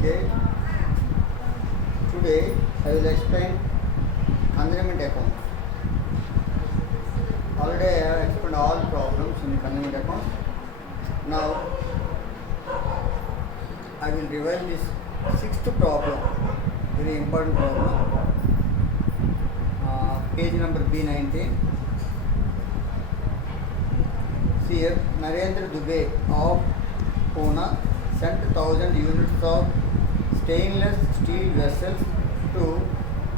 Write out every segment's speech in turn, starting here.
Okay, today I will explain consignment account. Already I have explained all problems in consignment account. Now I will revise this sixth problem, very important problem. Page number B19. See here, Narendra Dubey of Pune sent 1,000 units of stainless steel vessels to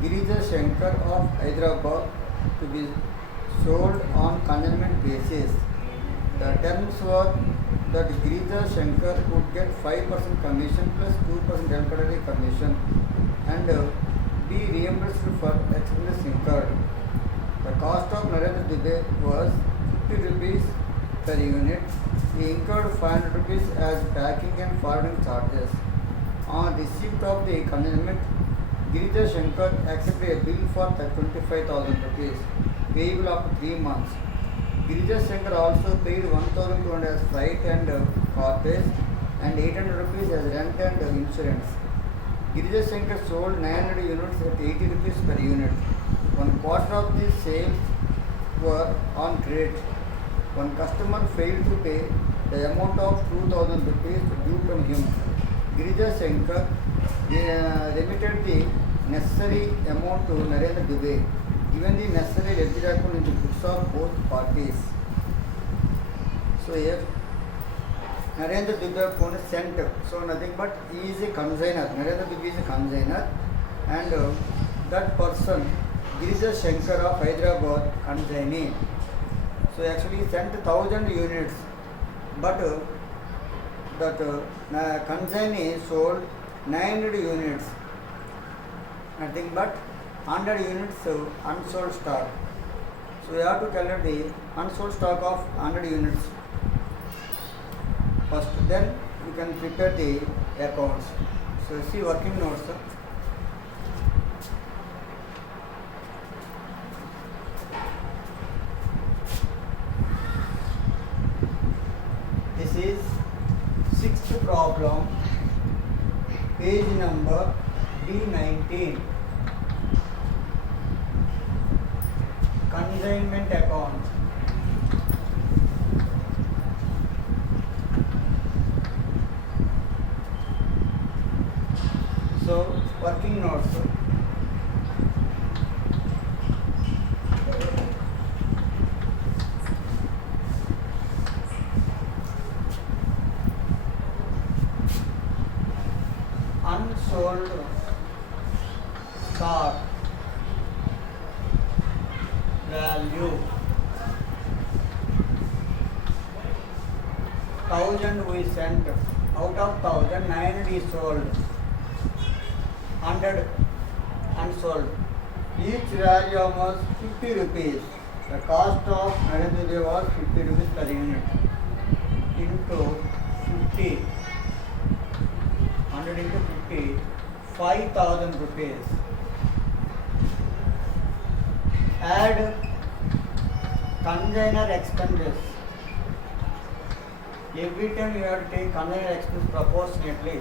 Girija Shankar of Hyderabad to be sold on consignment basis. The terms were that Girija Shankar would get 5% commission plus 2% temporary commission and be reimbursed for expenses incurred. The cost of Narendra Dubey was 50 rupees per unit. He incurred 500 rupees as packing and forwarding charges. On receipt of the consignment, Girija Shankar accepted a bill for 25,000 rupees, payable after 3 months. Girija Shankar also paid 1,200 as freight and cartage and 800 rupees as rent and insurance. Girija Shankar sold 900 units at 80 rupees per unit. 1/4 of these sales were on credit. One customer failed to pay the amount of 2,000 rupees due from him. Girija Shankar remitted the necessary amount to Narendra Dubey, given the necessary ledger account in the books of both parties. So here, Narendra Dubey sent, so nothing but he is a consignor. Narendra Dubey is a consignor, and that person, Girija Shankar of Hyderabad, consignee. So actually he sent 1,000 units, but that consignee sold 900 units, nothing but 100 units unsold stock. So we have to calculate the unsold stock of 100 units first, then you can prepare the accounts. So see working notes. This is sixth problem, page number B19. Consignment account. So working notes. Unsold stock value 1,000 we sent, out of 1,000 900 is sold, 100 unsold. Each value was 50 rupees. The cost of Narendra Dubey was 50 rupees per unit into 50. 100 into 50, 5,000 rupees. Add consignor expenses. Every time you have to take consignor expense proportionately.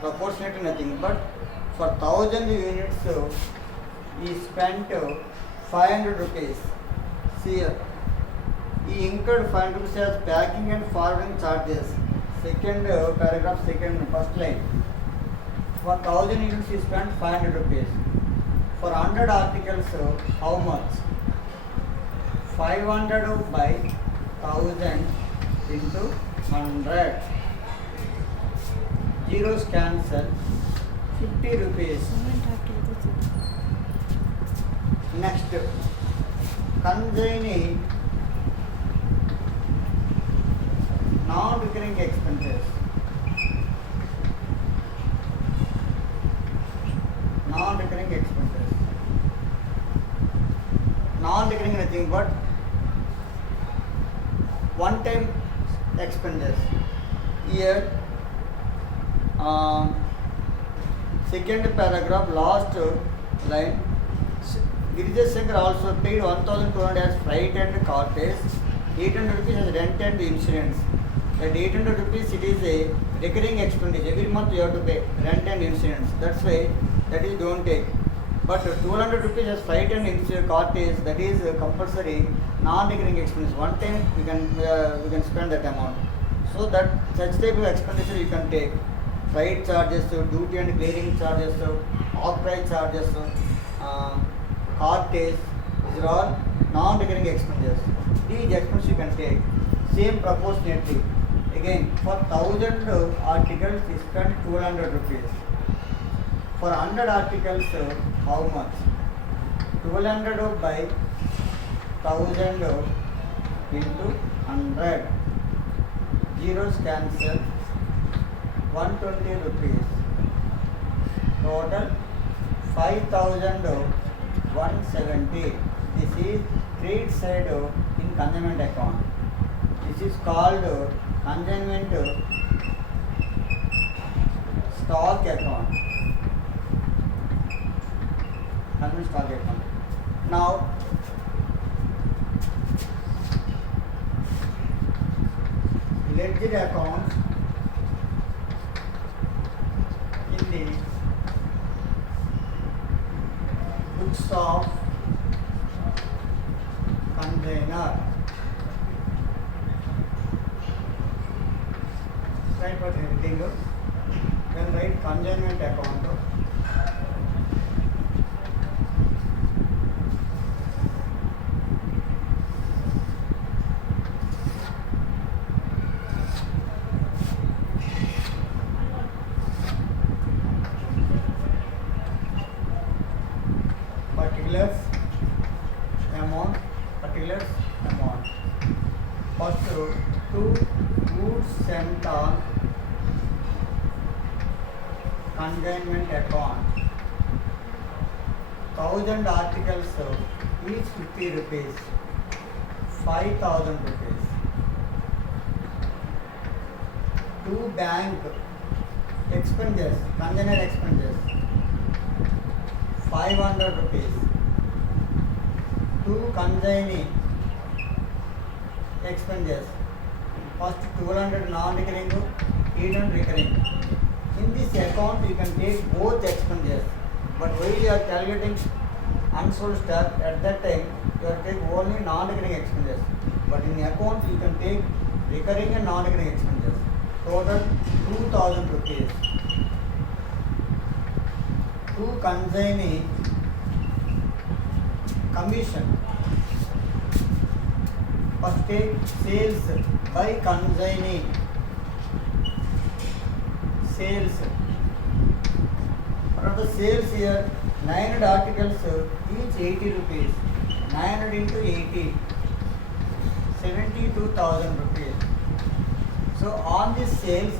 Proportionately nothing, but for 1,000 units he spent 500 rupees. See here, he incurred 500 rupees as packing and forwarding charges. Second paragraph, first line. For 1,000 units he spent 500 rupees. For 100 articles, how much? 500 by 1,000 into 100. Zeros cancel. 50 rupees. Next, consignee non-recurring expenses. Non-recurring expenses. Non-recurring nothing but one-time expenses. Here, second paragraph, last line. Girija Shankar also paid 1,200 as freight and cartage, 800 rupees as rent and insurance. That 800 rupees, it is a recurring expenditure. Every month you have to pay rent and insurance. That's why that is don't take. But 200 rupees as flight and insurance cost is that is compulsory non-recurring expense. One time we can spend that amount. So that such type of expenditure you can take. Flight charges, duty and clearing charges, off-price charges, car tax. These are all non-recurring expenses. These expenses you can take. Same proportionately. Again, for 1000 articles, we spend 200 rupees. For 100 articles, how much? 1200 by 1000 into 100. Zeros cancel. 120 rupees. Total 5170. This is trade side in consignment account. This is called consignment stock account. Consignment stock account. Now, ledger accounts in the books of container. Right, but everything then write consignment account. Particulars amount. First, two goods sent on consignment account. 1000 articles, each 50 rupees. 5000 rupees. Two bank expenses, consignment expenses. 500 rupees. Two consignee expenses. First 200 non-recurring, 800 recurring. In this account you can take both expenses, but while you are calculating unsold stock, at that time you are take only non-recurring expenses. But in the account you can take recurring and non-recurring expenses. Total 2000 rupees. Two consignee commission. First take sales by consignee. Sales. What are the sales here? 900 articles, each 80 rupees. 900 into 80. 72,000 rupees. So on this sales,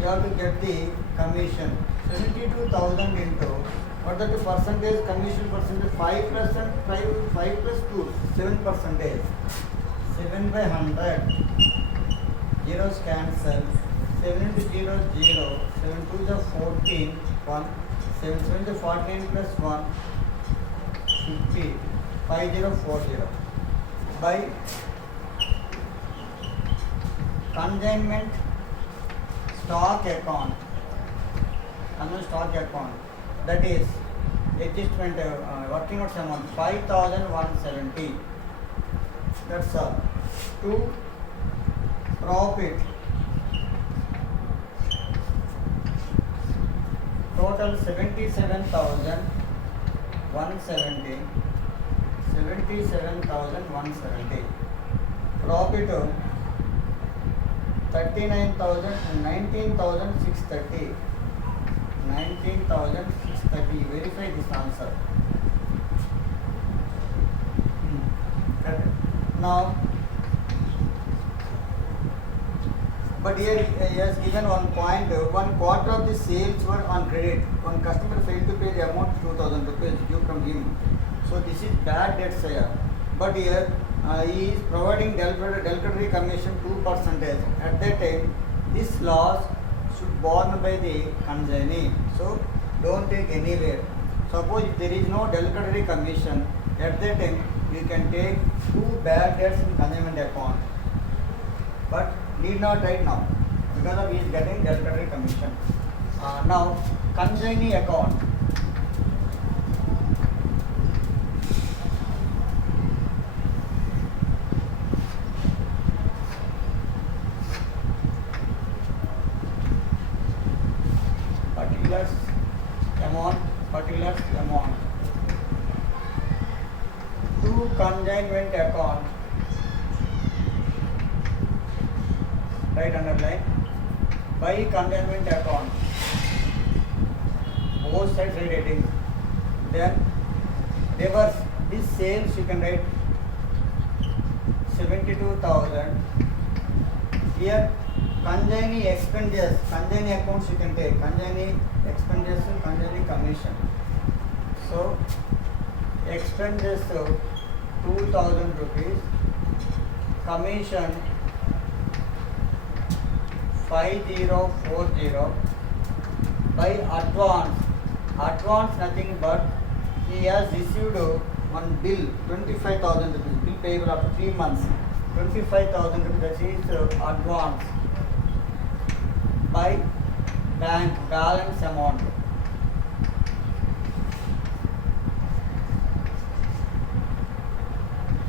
you have to get the commission. 72,000 into, what is the percentage, commission percentage? 5%, 5 plus 2, 7%. 7 by 100. Zeros cancel. 7 into 0, 0. 7 to the 14, 1. 7 7 to 14 plus 1, 50. 5040. By consignment stock account. Consignment stock account. That is adjustment working out amount 5170. That's all. To profit. Total 77,170. 77,170. Profit 39,000 and 19,630. 19,630. Verify this answer. Now, but here he has given one point, 1/4 of the sales were on credit. One customer failed to pay the amount 2,000 rupees due from him. So this is bad debt sale. But here he is providing delicatory commission 2%. At that time, this loss should borne by the consignee. So don't take anywhere. Suppose if there is no delicatory commission, at that time you can take 2 bad debts in consignment account. But need not right now. because of he is getting desultory commission. Now, consignee account. Particulars amount. To consignment account. Right, underline. By consignment account. Both sides write headings. Then reverse. This sales you can write 72,000. Here consignee expenditures, consignee accounts you can take. Consignee expenditures, consignee commission. So expenditures 2,000 rupees. Commission 5040. By advance. Advance nothing but he has issued one bill 25,000 rupees. Bill payable after 3 months. 25,000 rupees, that is advance by bank balance amount.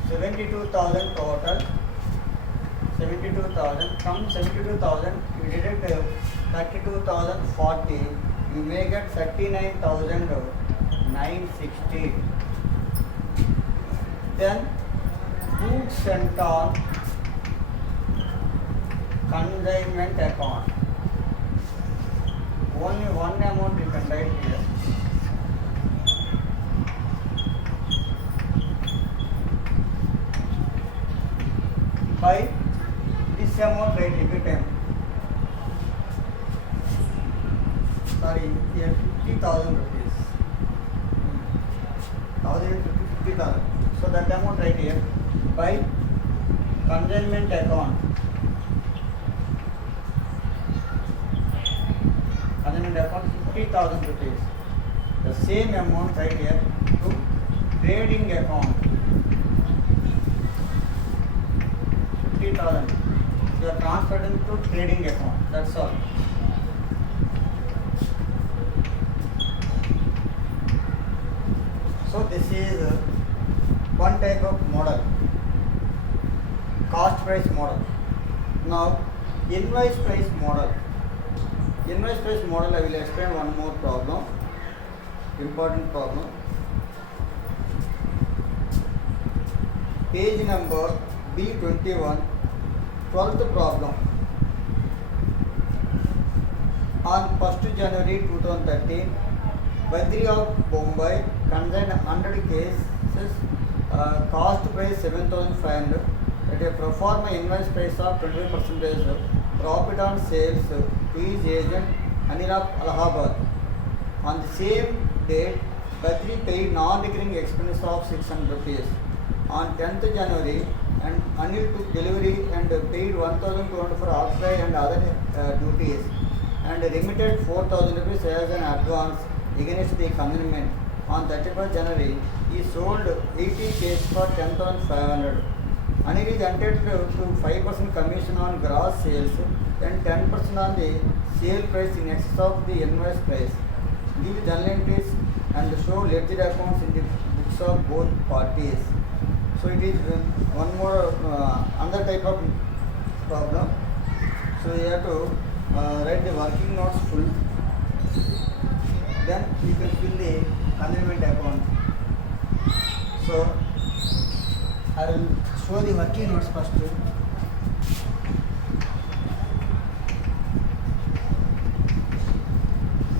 $72,000 total. 72,000. From 72,000 you deduct 32,040. You may get 39,960. Then books sent on consignment account. Only one amount you can write here. By this amount write every time. Sorry, here 50,000 rupees. 50,000. So that amount right here. By consignment account. Consignment account 50,000 rupees. The same amount right here to trading account. 50,000. You are transferring to trading account. That's all. So this is one type of model, cost price model. Now invoice price model. Invoice price model I will explain one more problem, important problem. Page number B21, 12th problem. On 1st January 2013, Badri of Bombay consigned 100 cases, cost price 7,500, at a pro forma invoice price of 20%, profit on sales to his agent Anil of Allahabad. On the same date, Badri paid non-recurring expenses of 600 rupees. On 10th January, and Anil took delivery and paid 1,200 for outside and other duties, and remitted 4,000 rupees as an advance against the consignment. On 31st January, he sold 80 cases for 10,500. Anil is entitled to 5% commission on gross sales and 10% on the sale price in excess of the invoice price. Give journal entries and show ledger accounts in the books of both parties. So it is one more another type of problem. So you have to write the working notes full. Then you can fill the consignment account. So I will show the working notes first.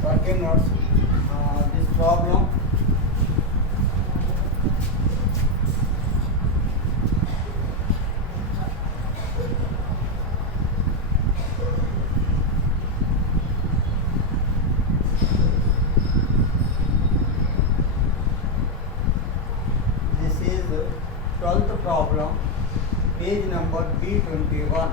Working notes. This problem. This is 12th problem, page number B21.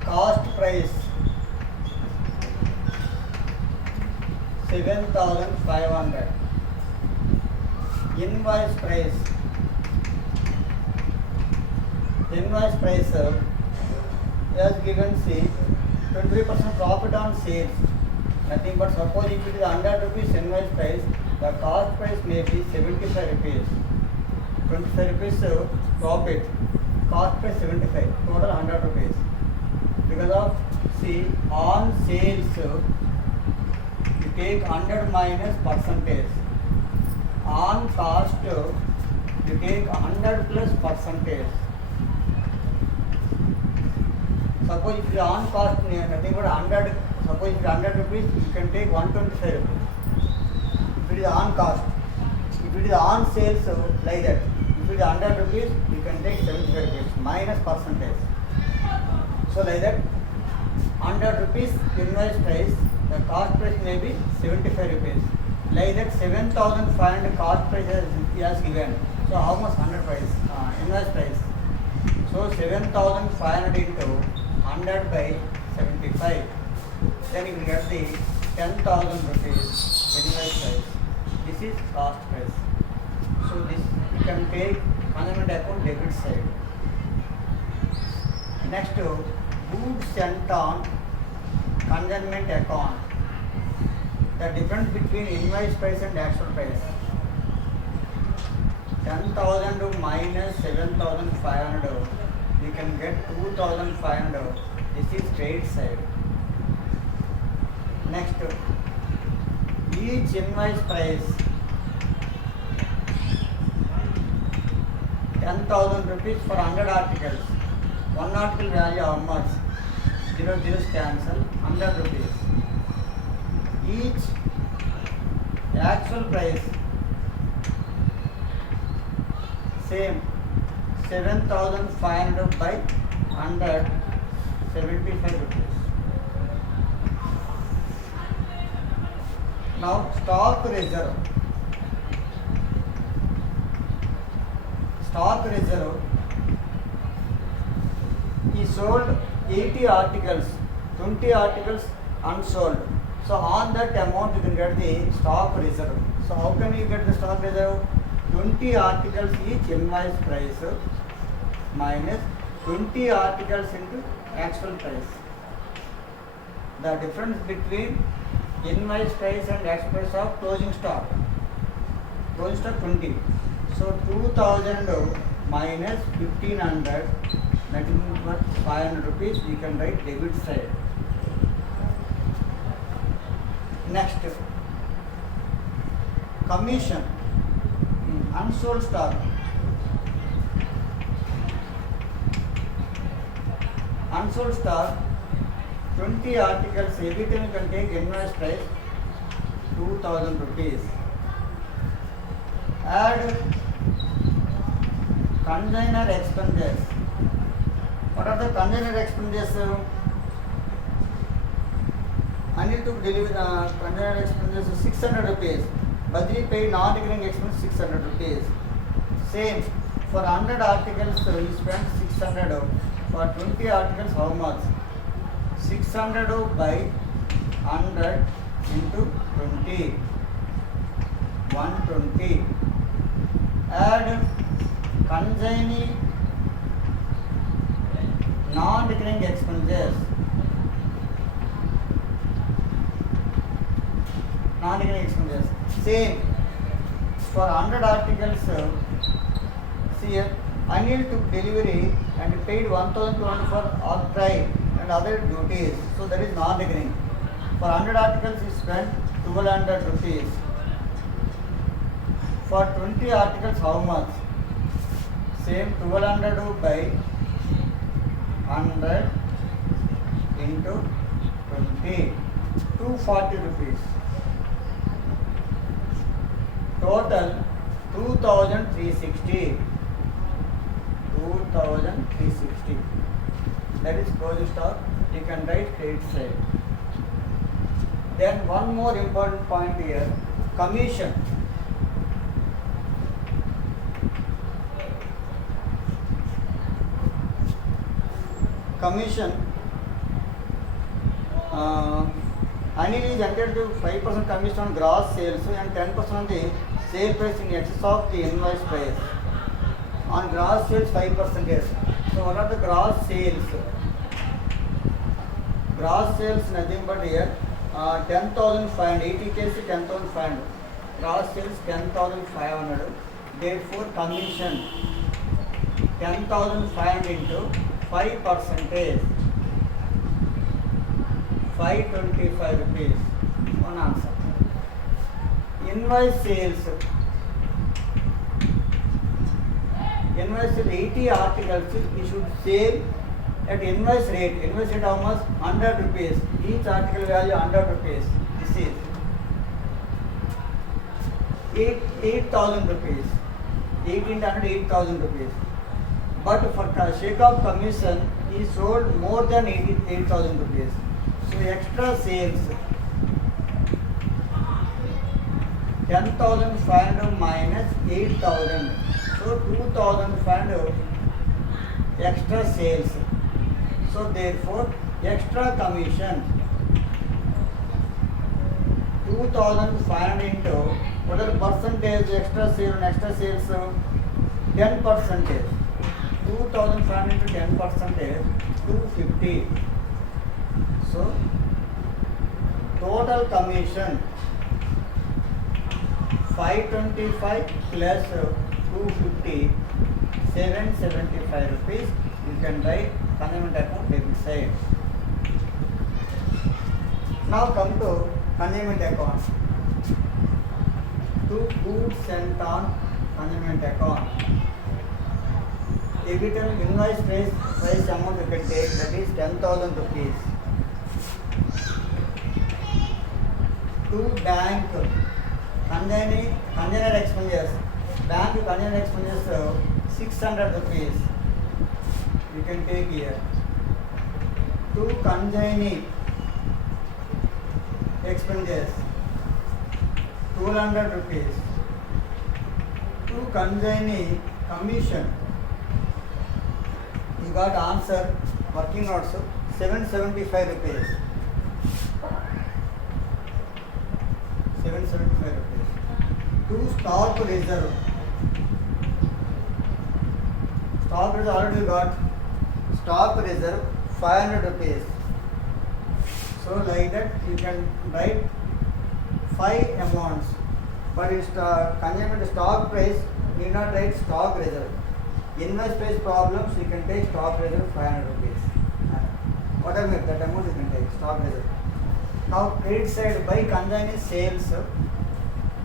Cost price 7,500. Invoice price invoice price as given, see 23% profit on sales. Nothing but suppose if it is 100 rupees invoice price, the cost price may be 75 rupees. 25 rupees profit, cost price 75, total 100 rupees. Because of, see, on sales you take 100 minus percentage. On cost you take 100 plus percentage. Suppose if it is on cost, nothing but 100. Suppose if it is 100 rupees, you can take 125 rupees. If it is on cost, if it is on sales, like that. If it is 100 rupees, you can take 75 rupees minus percentage. So like that, 100 rupees invoice price, the cost price may be 75 rupees. Like that, 7,500 cost price is given. So how much 100 price, invoice price? So 7,500 into 100 by 75. Then you will get the 10,000 rupees invoice price. This is cost price. So this you can take consignment account debit side. Next, goods sent on consignment account. The difference between invoice price and actual price. 10,000 minus 7,500, you can get 2,500. This is credit side. Next, each invoice price 10,000 rupees for 100 articles. One article value how much? 0 zeros cancel, 100 rupees. Each actual price same, 7,500 by 100, 75 rupees. Now stock reserve. Stock reserve, he sold 80 articles, 20 articles unsold. So on that amount you can get the stock reserve. So how can you get the stock reserve? 20 articles each invoice price minus 20 articles into actual price. The difference between invoice price and actual price of closing stock. Closing stock 20. So 2,000 minus 1,500, that is what 500 rupees, you can write debit side. Next, commission. Unsold stock. Unsold stock, 20 articles, every time you can take invoice price 2,000 rupees. Add consignor expenses. What are the consignor expenses? Anil took delivery consignor expenses 600 rupees. Badri paid non-recurring expense 600 rupees. Same, for 100 articles he spent 600. For 20 articles how much? 600 by 100 into 20. 120. Add consignee non-recurring expenses. Non-recurring expenses. Same, for 100 articles, see here, Anil took delivery and paid 1,200 for outright and other duties. So that is non-recurring. For 100 articles, he spent 1,200 rupees. For 20 articles, how much? Same, 1,200 by 100 into 20, 240 rupees. Total 2,360. 2,360. That is closing stock. You can write credit side. Then one more important point here, commission. Commission. Anil is entitled to 5% commission on gross sales and 10% on the sale price in excess of the invoice price. On gross sales 5%. So what are the gross sales? Gross sales nothing but here 10,500. 80 case 10,500. Gross sales 10,500. Therefore commission 10,500 into 5%, 525 rupees. One answer. Invoice sales. Invoice 80 articles you should sell at invoice rate. Invoice rate how much? 100 rupees. Each article value 100 rupees. This is 8,000 rupees. 8,000 rupees. But for sake of commission, he sold more than 8,000 rupees. So extra sales 10,500 minus 8,000. So 2,500 extra sales. So therefore extra commission 2,500 into what are the percentage extra sale and extra sales? 10%. 2,500 into 10%, 250. So total commission 525 plus 250, 775 rupees. You can write consignment account debit side. Now come to consignment account. To goods sent on consignment account. Capital invoice price amount you can take, that is 10,000 rupees. To bank container expenses. Bank container expenses 600 rupees. You can take here. To consignee expenses 200 rupees. To consignee commission, you got answer working notes 775 rupees. 775 rupees. To stock reserve. Stock reserve already got. Stock reserve 500 rupees. So like that you can write 5 amounts. But in consignment stock price, need not write stock reserve. Invoice price problems, you can take stock reserve 500 rupees. Whatever that amount you can take stock reserve. Now credit side by consignee sales,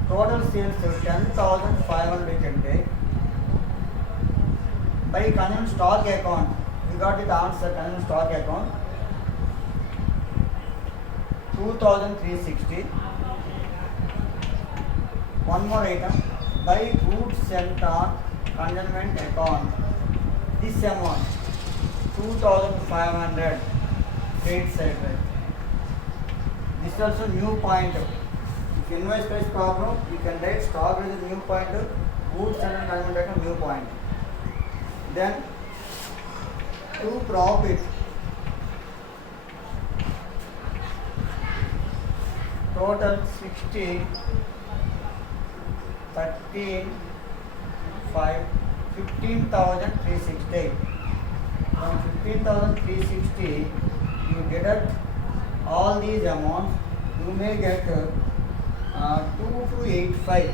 total sales 10,500 you can take. By consignment stock account, you got it answer. Consignment stock account 2,360. One more item, by goods sent on consignment account. This amount 2,500 credit side, right? This is also new point. If invoice price problem, you can write stock as a new point, goods sent on consignment account new point. Then to profit, total 60, 13, 5, 15,360. From 15,360, you deduct all these amounts, you may get 2285.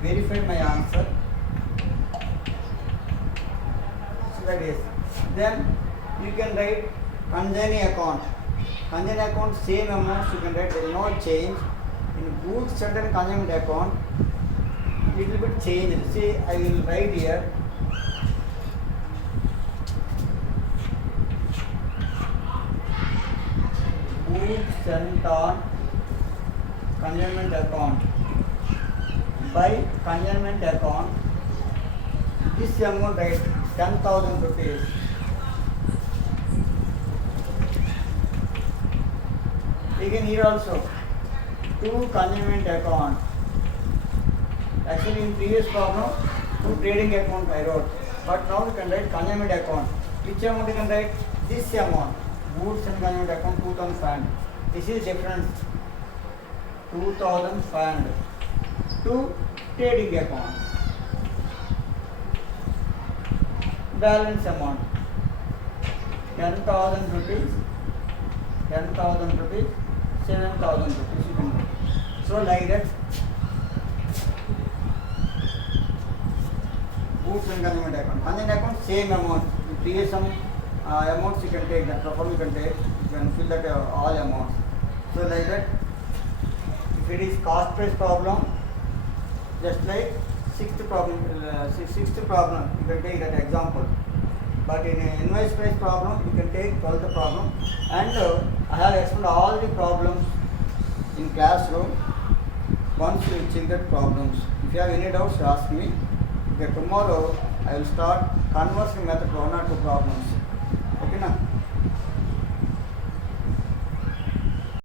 Verify my answer. So that is. Then you can write consignee account. Consignee account same amounts you can write, there is no change. In goods sent and consignment account, little bit changed. See, I will write here. Goods sent on consignment account. By consignment account, this amount right 10,000 rupees. Again here also, to consignment account. Actually in previous problem, to trading account I wrote. But now you can write consignment account. Which amount you can write? This amount. Goods and consignment account 2,500. This is difference. 2,500. To trading account. balance amount 10,000 rupees, 10,000 rupees, 7,000 rupees you can do. So like that, goods and consignment account. Consignment account same amount. You create some amounts you can take, that form you can take, you can fill that all amounts. So like that, if it is cost price problem, just like sixth problem, you can take that example. But in an invoice price problem, you can take 12th problem. And I have explained all the problems in classroom. Once you check that problems, if you have any doubts, ask me. Okay, tomorrow I will start conversion method 1 or 2 problems.